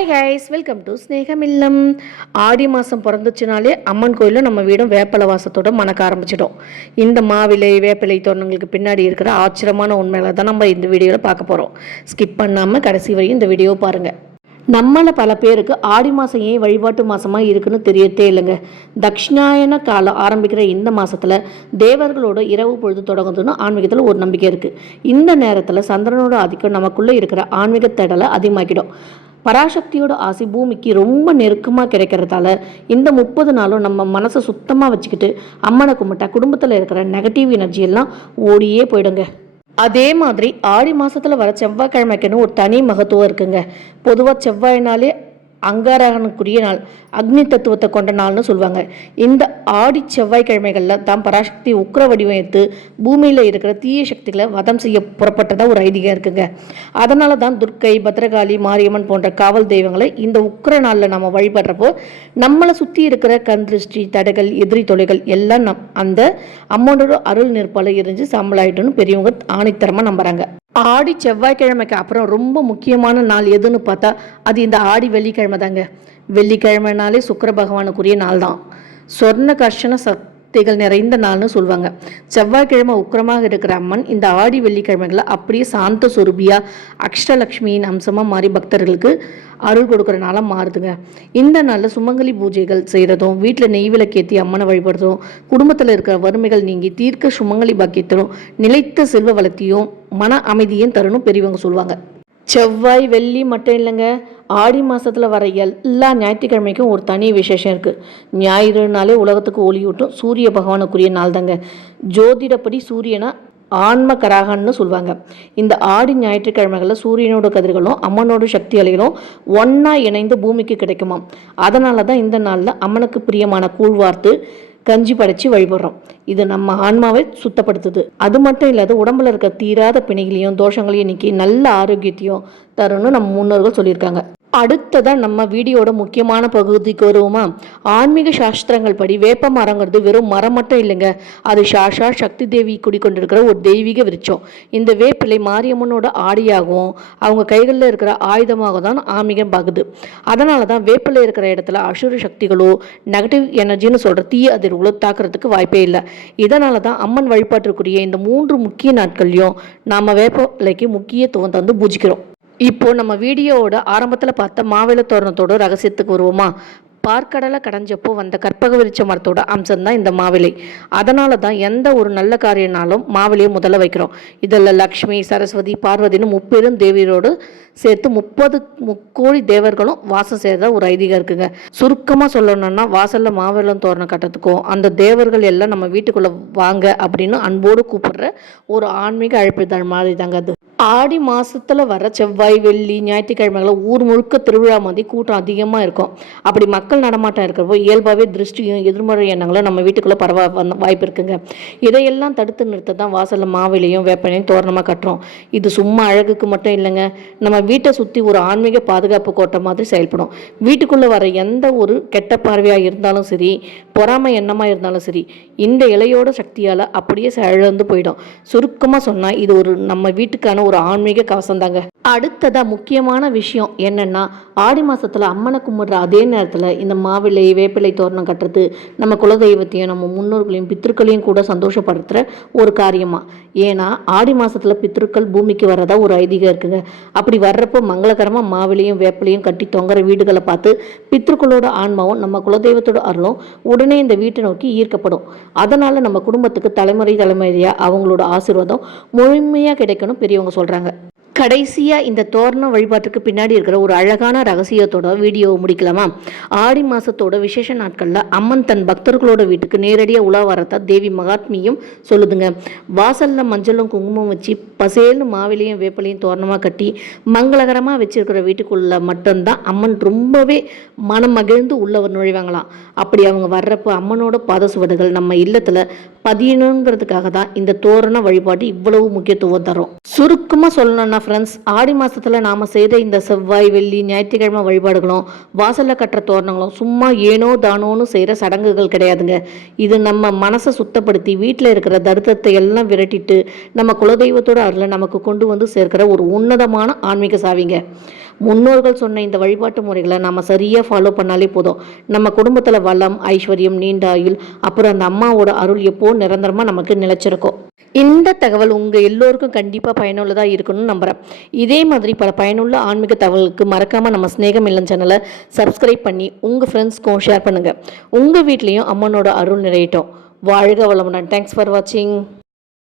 Hi guys, welcome to ஸ்னேகம் இல்லம். ஆடி மாதம் பிறந்துச்சுனாலே அம்மன் கோயிலில் நம்ம வீடும் வேப்பலை வாசத்தோடு மணக்க ஆரம்பிச்சிட்டோம். இந்த மாவிலை வேப்பிலை தோரணங்களுக்கு பின்னாடி இருக்கிற ஆச்சரியமான உண்மைகளை தான் நம்ம இந்த வீடியோவில் பார்க்க போகிறோம். ஸ்கிப் பண்ணாமல் கடைசி வரையும் இந்த வீடியோ பாருங்கள். நம்மளை பல பேருக்கு ஆடி மாதம் ஏன் வழிபாட்டு மாதமாக இருக்குன்னு தெரியத்தே இல்லைங்க. தக்ஷிணாயன காலம் ஆரம்பிக்கிற இந்த மாதத்தில் தேவர்களோட இரவு பொழுது தொடங்குதுன்னு ஆன்மீகத்தில் ஒரு நம்பிக்கை இருக்குது. இந்த நேரத்தில் சந்திரனோட ஆதிக்கம் நமக்குள்ளே இருக்கிற ஆன்மீக தேடலை அதிகமாக்கிடும். பராசக்தியோட ஆசை பூமிக்கு ரொம்ப நெருக்கமாக கிடைக்கிறதால இந்த 30 நாளும் நம்ம மனசை சுத்தமாக வச்சுக்கிட்டு அம்மனை கும்பிட்டா குடும்பத்தில் இருக்கிற நெகட்டிவ் எனர்ஜி எல்லாம் ஓடியே போயிடுங்க. அதே மாதிரி ஆடி மாதத்தில் வர செவ்வாய்க்கிழமைக்குன்னு ஒரு தனி மகத்துவம் இருக்குங்க. பொதுவாக செவ்வாய்னாலே அங்காரகனுக்குரிய நாள், அக்னி தத்துவத்தை கொண்ட நாள்னு சொல்லுவாங்க. இந்த ஆடி செவ்வாய்க்கிழமைகளில் தான் பராசக்தி உக்கிர வடிவம் எடுத்து பூமியில் இருக்கிற தீய சக்திகளை வதம் செய்ய புறப்பட்டதா ஒரு ஐதீகம் இருக்குங்க. அதனால தான் துர்க்கை, பத்ரகாளி, மாரியம்மன் போன்ற காவல் தெய்வங்களை இந்த உக்கிர நாளில் நம்ம வழிபடுறப்போ நம்மளை சுற்றி இருக்கிற கண் திருஷ்டி, தடைகள், எதிரி தொலைகள் எல்லாம் அந்த அம்மனோட அருள் நெருப்பால் எரிஞ்சு சாம்பலாயிட்டுன்னு பெரியவங்க ஆணித்தரமாக நம்புறாங்க. ஆடி செவ்வாய்க்கிழமைக்கு அப்புறம் ரொம்ப முக்கியமான நாள் எதுன்னு பார்த்தா அது இந்த ஆடி வெள்ளிக்கிழமை தாங்க. வெள்ளிக்கிழமைனாலே சுக்கிர பகவானுக்குரிய நாள் தான். சொர்ண கர்ஷண சக்திகள் நிறைந்த நாள்னு சொல்லுவாங்க. செவ்வாய்க்கிழமை உக்கிரமாக இருக்கிற அம்மன் இந்த ஆடி வெள்ளிக்கிழமைகளை அப்படியே சாந்த சொரூபியா அஷ்டலக்ஷ்மியின் அம்சமாக மாறி பக்தர்களுக்கு அருள் கொடுக்குற நாளாக மாறுதுங்க. இந்த நாளில் சுமங்கலி பூஜைகள் செய்கிறதும், வீட்டில் நெய் விளக்கேற்றி அம்மனை வழிபடுறதும், குடும்பத்தில் இருக்கிற வறுமைகள் நீங்கி தீர்க்க சுமங்கலி பாக்கியத்திலும் நிலைத்த செல்வ வளத்தையும் மன அமைதியும் தரணும் பெரியவங்க சொல்லுவாங்க. செவ்வாய் வெள்ளி மட்டும் இல்லைங்க, ஆடி மாதத்தில் வர எல்லா ஞாயிற்றுக்கிழமைக்கும் ஒரு தனி விசேஷம் இருக்குது. ஞாயிறுனாலே உலகத்துக்கு ஒளியூட்டும் சூரிய பகவானுக்குரிய நாள் தாங்க. ஜோதிடப்படி சூரியனை ஆன்ம கராகன்னு சொல்லுவாங்க. இந்த ஆடி ஞாயிற்றுக்கிழமைகளில் சூரியனோட கதிர்களும் அம்மனோட சக்தி அலைகளும் ஒன்றா இணைந்து பூமிக்கு கிடைக்குமாம். அதனால தான் இந்த நாளில் அம்மனுக்கு பிரியமான கூழ்வார்த்து கஞ்சி படைச்சி வழிபடுறோம். இது நம்ம ஆன்மாவை சுத்தப்படுத்துது. அது மட்டும் இல்லாத உடம்புல இருக்க தீராத பிணிகளையும் தோஷங்களையும் நீக்கி நல்ல ஆரோக்கியத்தையும் தரும்னு நம்ம முன்னோர்கள் சொல்லியிருக்காங்க. அடுத்ததான் நம்ம வீடியோட முக்கியமான பகுதிக்கு வருவோமா. ஆன்மீக சாஸ்திரங்கள் படி வேப்ப மரங்கிறது வெறும் மரம் மட்டும் இல்லைங்க, அது சாஷா சக்தி தேவி குடிக்கொண்டிருக்கிற ஒரு தெய்வீக விருட்சம். இந்த வேப்பிலை மாரியம்மனோட ஆடியாகவும் அவங்க கைகளில் இருக்கிற ஆயுதமாக தான் ஆன்மீகம் பார்க்குது. அதனால தான் வேப்பிலை இருக்கிற இடத்துல அசுர சக்திகளோ நெகட்டிவ் எனர்ஜின்னு சொல்கிற தீய அதிர்வுகளோ தாக்குறதுக்கு வாய்ப்பே இல்லை. இதனால தான் அம்மன் வழிபாட்டிற்குரிய இந்த 3 முக்கிய நாட்கள்லையும் நாம் வேப்பிலைக்கு முக்கியத்துவம் தந்து பூஜிக்கிறோம். இப்போ நம்ம வீடியோவோட ஆரம்பத்தில் பார்த்த மாவிலை தோரணத்தோட ரகசியத்துக்கு வருவோமா. பார்க்கடலை கடைஞ்சப்போ வந்த கற்பக விருட்ச மரத்தோட அம்சம்தான் இந்த மாவிலை. அதனால தான் எந்த ஒரு நல்ல காரியனாலும் மாவிலையை முதல்ல வைக்கிறோம். இதில் லக்ஷ்மி, சரஸ்வதி, பார்வதினு 3 பேரும் தேவியரோடு சேர்த்து 30 முக்கோடி தேவர்களும் வாசம் செய்யறதா ஒரு ஐதீகம் இருக்குங்க. சுருக்கமாக சொல்லணும்னா வாசலில் மாவிளம் தோரணம் கட்டுறதுக்கும் அந்த தேவர்கள் எல்லாம் நம்ம வீட்டுக்குள்ளே வாங்க அப்படின்னு அன்போடு கூப்பிடுற ஒரு ஆன்மீக அழைப்பிதழ் மாதிரி தாங்க அது. ஆடி மாதத்தில் வர செவ்வாய், வெள்ளி, ஞாயிற்றுக்கிழமைகளை ஊர் முழுக்க திருவிழா மாதிரி கூட்டம் அதிகமாக இருக்கும். அப்படி மக்கள் நடமாட்டம் இருக்கிறப்போ இயல்பாகவே திருஷ்டியும் எதிர்மறை எண்ணங்களும் நம்ம வீட்டுக்குள்ளே வாய்ப்பு இருக்குங்க. இதையெல்லாம் தடுத்து நிறுத்த தான் வாசலில் மாவிலையும் வேப்பனையும் தோரணமாக கட்டுறோம். இது சும்மா அழகுக்கு மட்டும் இல்லைங்க, நம்ம வீட்டை சுற்றி ஒரு ஆன்மீக பாதுகாப்பு கோட்டை மாதிரி செயல்படும். வீட்டுக்குள்ளே வர எந்த ஒரு கெட்ட பார்வையாக இருந்தாலும் சரி, பொறாமை எண்ணமாக இருந்தாலும் சரி, இந்த இலையோட சக்தியால் அப்படியே இழந்து போயிடும். சுருக்கமாக சொன்னால் இது ஒரு நம்ம வீட்டுக்கான ஒரு ஆன்மீக கவசம் தாங்க. அடுத்ததா முக்கியமான விஷயம் என்னன்னா, ஆடி மாசத்துல அம்மனை கும்பிடுற அதே நேரத்தில் இந்த மாவிலை வேப்பிலை தோரணம் கட்டுறது நம்ம குலதெய்வத்தையும் நம்ம முன்னோர்களையும் பித்திருக்களையும் கூட சந்தோஷப்படுத்துகிற ஒரு காரியமா. ஏன்னா ஆடி மாசத்துல பித்திருக்கள் பூமிக்கு வர்றதா ஒரு ஐதீகம் இருக்குங்க. அப்படி வர்றப்போ மங்களகரமாக மாவிலையும் வேப்பிலையும் கட்டி தொங்குற வீடுகளை பார்த்து பித்திருக்களோட ஆன்மாவும் நம்ம குலதெய்வத்தோட அருளும் உடனே இந்த வீட்டை நோக்கி ஈர்க்கப்படும். அதனால நம்ம குடும்பத்துக்கு தலைமுறையாக அவங்களோட ஆசீர்வாதம் முழுமையாக கிடைக்கணும் பெரியவங்க சொல்றாங்க. கடைசியாக இந்த தோரண வழிபாட்டுக்கு பின்னாடி இருக்கிற ஒரு அழகான ரகசியத்தோட வீடியோவை முடிக்கலாமா. ஆடி மாதத்தோட விசேஷ நாட்களில் அம்மன் தன் பக்தர்களோட வீட்டுக்கு நேரடியாக உலா வரதா தேவி மகாத்மியும் சொல்லுதுங்க. வாசலில் மஞ்சளும் குங்குமம் வச்சு பசேல்னு மாவிலையும் வேப்பிலையும் தோரணமாக கட்டி மங்களகரமாக வச்சிருக்கிற வீட்டுக்குள்ளே மட்டும்தான் அம்மன் ரொம்பவே மனம் மகிழ்ந்து உள்ளவர் நுழைவாங்களாம். அப்படி அவங்க வர்றப்போ அம்மனோட பாத சுவடுகள் நம்ம இல்லத்தில் பதியணுங்கிறதுக்காக தான் இந்த தோரண வழிபாடு இவ்வளவு முக்கியத்துவம் தரும். சுருக்கமாக சொல்லணும்னா ஃப்ரெண்ட்ஸ், ஆடி மாதத்தில் நாம் செய்த இந்த செவ்வாய், வெள்ளி, ஞாயிற்றுக்கிழமை வழிபாடுகளும் வாசலில் கட்டுற தோரணங்களும் சும்மா ஏனோ தானோன்னு செய்கிற சடங்குகள் கிடையாதுங்க. இது நம்ம மனசை சுத்தப்படுத்தி வீட்டில் இருக்கிற தரித்திரத்தை எல்லாம் விரட்டிட்டு நம்ம குலதெய்வத்தோட அருளை நமக்கு கொண்டு வந்து சேர்க்கிற ஒரு உன்னதமான ஆன்மீக சாவிங்க. முன்னோர்கள் சொன்ன இந்த வழிபாட்டு முறைகளை நம்ம சரியாக ஃபாலோ பண்ணாலே போதும். நம்ம குடும்பத்தில் வளம், ஐஸ்வர்யம், நீண்ட ஆயுள், அப்புறம் அந்த அம்மாவோட அருள் எப்போ நிரந்தரமாக நமக்கு நிலைச்சிருக்கும். இந்த தகவல் உங்கள் எல்லோருக்கும் கண்டிப்பாக பயனுள்ளதாக இருக்கணும்னு நம்புகிறேன். இதே மாதிரி பல பயனுள்ள ஆன்மீக தகவலுக்கு மறக்காமல் நம்ம ஸ்நேகம் இல்லம் சேனலை சப்ஸ்கிரைப் பண்ணி உங்கள் ஃப்ரெண்ட்ஸ்க்கும் ஷேர் பண்ணுங்கள். உங்கள் வீட்லேயும் அம்மனோட அருள் நிறையட்டும். வாழ்க வளமுடன். தேங்க்ஸ் ஃபார் வாட்சிங்.